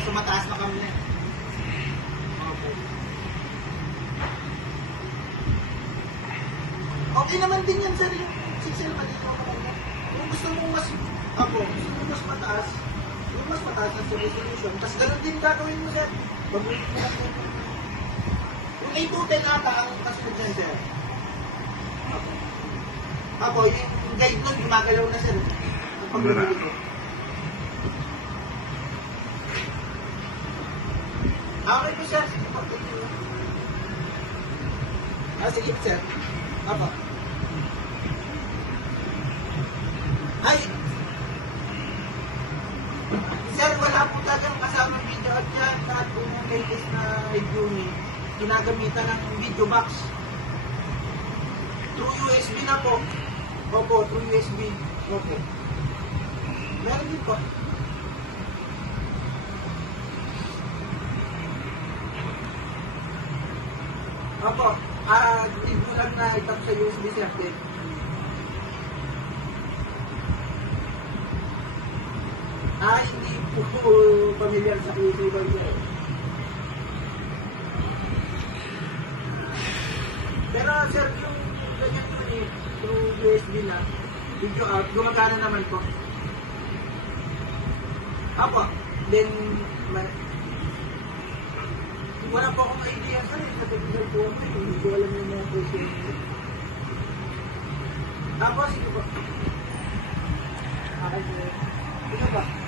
sa mataas na kami na. Opo. Okay naman din yan, sir, yung 6L malito ka lang. Kung gusto mong mas, gusto mong mas mataas, yung mas mataas ang resolution, tapos ganun din gagawin mo, sir. Babuhin mo lang sir. Yung 8-10 ata ang kasunod dyan, sir. Ako, yung guide nun, gumagalaw na, sir. Ang pagbibili ko. Okay po, sir. Sige, sir. Apo. Ay! Sir, wala po talagang kasamang video at yan. Lahat po yung latest na review ni ginagamitan ng video box. Through USB na po. Opo, through USB. Opo. Meron din po. Opo. Hindi po lang na itap sa USB circuit. Hindi po familiar sa USB sir. Pero sir, yung ganyan po eh, through USB na, video out, gumagana naman po. Apo, then, wala po akong idea sir, sa technical po ako, hindi ko alam yung mga process. Tapos, ito po. Okay, sir. Ito ba?